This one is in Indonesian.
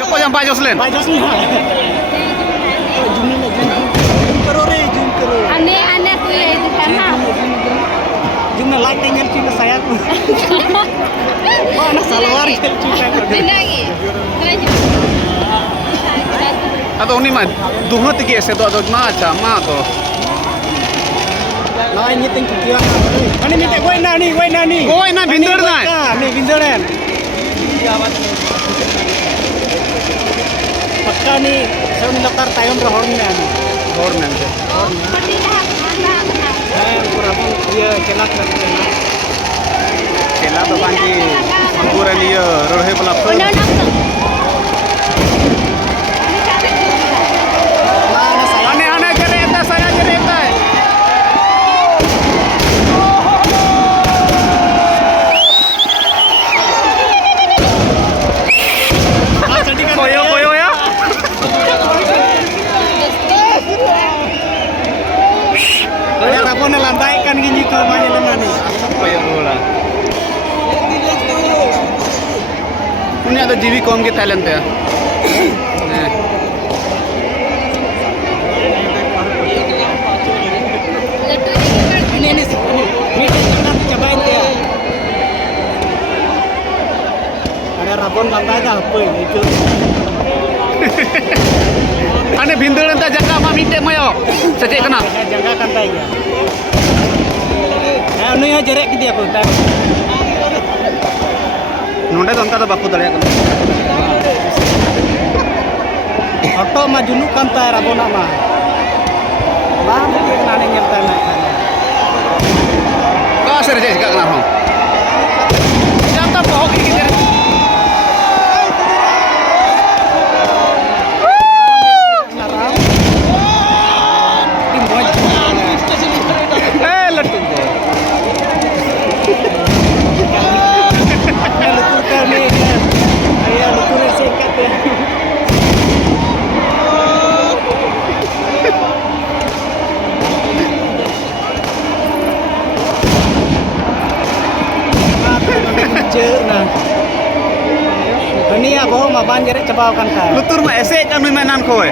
Cepat yang Pak Jocelyn. Pak Jocelyn. Aneh-aneh tuh ya itu karena Jumlah like tinggal cinta saya tuh. Mana salawar cinta lagi. Atau ini mah duha tiki sedo atau macam tuh. Nah ini tinggi dia. Ini minta gue nani. Gue na binder na. Nih binderan. Pekka nih, saya nilakar tayong rohornya nih. Hornen. Kurang dia celak. Kela tuh panji. Angguran dia rohe pula. Mana saya? Aneh-aneh cerita saya cerita. Koyo ya. Ada rapon lantai kan gini tuh banyak teman nih. Koyo bola. Ini ada jiwi kaum ke talent ya. Ini nanti cobain tuh ya. Ada rapon lantai apa itu? Ane bindel enta jaga ma mite mayo. Sejak kena. Jaga kantai ya. Nah, anu ya jerek dia aku. Nonde tonta tuh baku tadi kan. Oto maju nu kantai rapon nama. Lah, mungkin nane nyertai naik. Kau sering juga kena hong. Jangan bohong ini kita. Letung. Lutur kami kan. Ayah lutur sekat ya. Nah. Ini ya bohong mah banjir coba kan. Lutur mah esek kan mainan kowe.